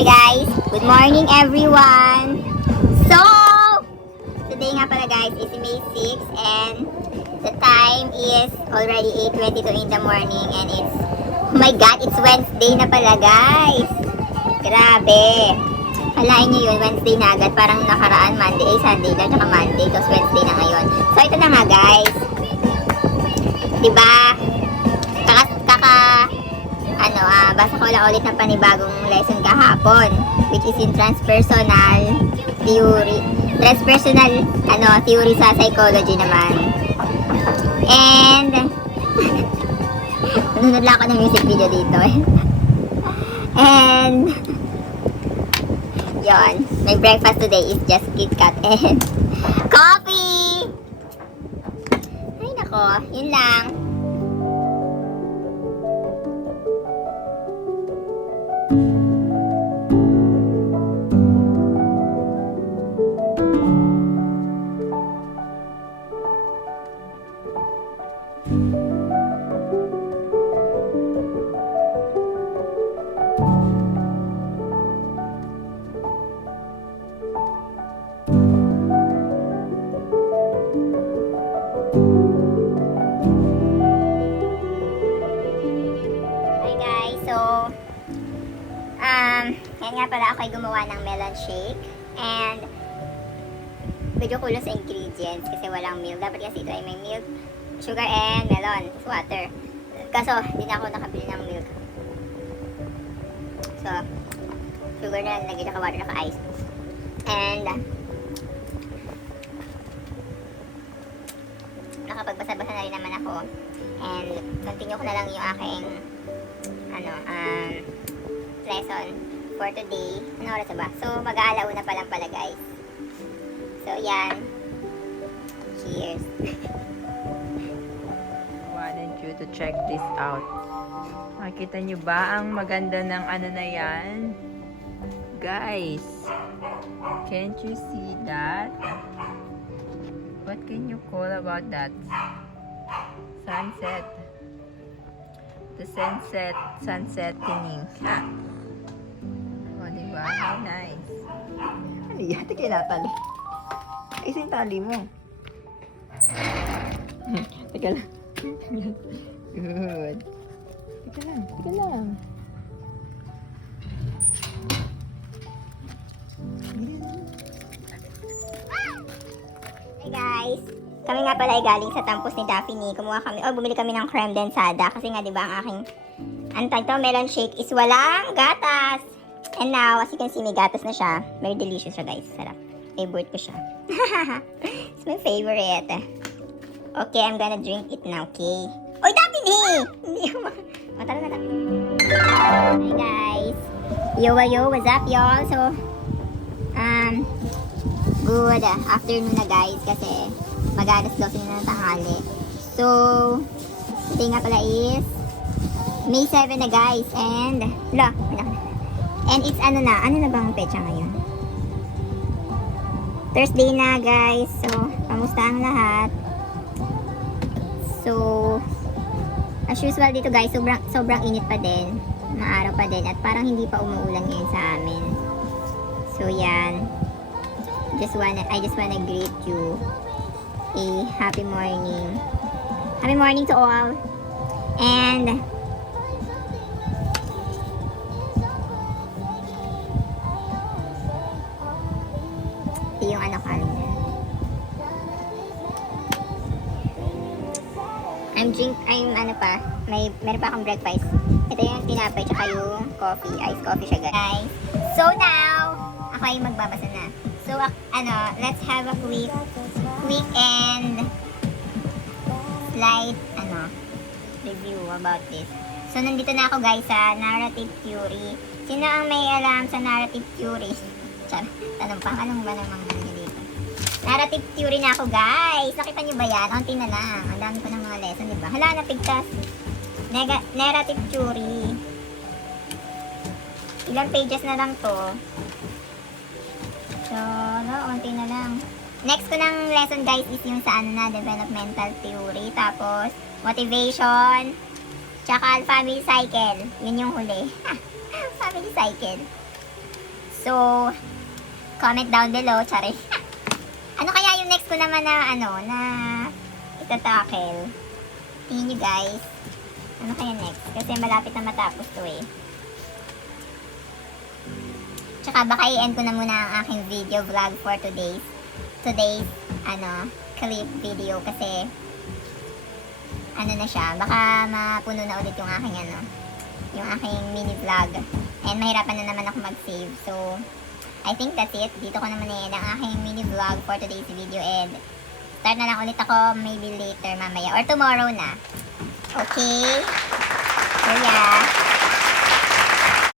Hi guys! Good morning everyone! So, today nga pala guys is May 6 and the time is already 8:22 in the morning and it's, oh my god, it's Wednesday na pala guys! Grabe! Halain nyo yun, Wednesday na agad, parang nakaraan Monday, Sunday lang, tsaka Monday, tapos Wednesday na ngayon. So, ito na nga guys. Diba? Basa ko lang ulit ng panibagong lesson kahapon, which is in transpersonal theory. Transpersonal, theory sa psychology naman. And, nanonood lang ako ng music video dito. And, yon, my breakfast today is just KitKat and coffee! Ay nako, yun lang. Yan nga pala ako ay gumawa ng melon shake and medyo kulang sa ingredients kasi walang milk. Dapat kasi ito ay may milk, sugar and melon, water. Kaso hindi na ako nakabili ng milk. So, sugar na lagay na water na ice. And nakapagbasa-basa na rin naman ako. And continue ko na lang yung aking lesson for today. Ano oras ba? So, mag-aalauna pa lang pala guys. So, yan. Cheers. Wanted you to check this out. Makikita nyo ba ang maganda ng na yan? Guys, can't you see that? What can you call about that? Sunset. The sunsetting. Ha? O, diba? How nice. Ano yan? Ito kinatali. Isa yung tali mo. Teka lang. Good. Teka lang. Hey guys! Kami nga pala ay galing sa Tampos ni Daphne. Bumili kami ng creme densada kasi nga diba ang aking melon shake is walang gatas. And now, as you can see, may gatas na siya. Very delicious siya guys. Sarap. Favorite ko siya. It's my favorite. Okay, I'm gonna drink it now, okay? Oy, Daphne! Hindi ako tara na. Hi guys! Yo, what's up y'all? So, good afternoon na guys kasi mag-alas 12 na ng tanghali. So, today nga pala is May 7 na guys and it's ano na bang pecha ngayon? Thursday na guys. So, kamusta ang lahat? So, as usual dito guys, sobrang init pa din. Maaraw pa din at parang hindi pa umuulan ngayon sa amin. So, yan. I just wanna greet you a happy morning. Happy morning to all. And yung meron pa akong breakfast. Ito yung tinapay tsaka yung coffee, iced coffee siya guys. So now, ako ay magbabasa na. So let's have a quick and slight review about this. So nandito na ako guys sa narrative theory. Sino ang may alam sa narrative theory? Tanong pa, anong ba namang dito? Narrative theory na ako guys. Nakita nyo ba yan? Unti na lang. Ang dami ko ng mga lesson, diba? Hala, napigtas. Narrative theory. Ilang pages na lang to. So, unti na lang. Next ko ng lesson guys is yung sa developmental theory. Tapos, motivation. Tsaka family cycle. Yun yung huli. Family cycle. So, comment down below, tsari. Ano kaya yung next ko naman na, na itatackle? Tingin nyo guys. Ano kaya next? Kasi malapit na matapos to eh. Tsaka baka i-end ko na muna ang aking video vlog for today's clip video kasi na siya, baka mapuno na ulit yung aking yung aking mini vlog and mahirapan na naman ako mag-save. So I think that's it. Dito ko naman i-end ang aking mini vlog for today's video and start na lang ulit ako maybe later mamaya or tomorrow na. Okay? So yeah.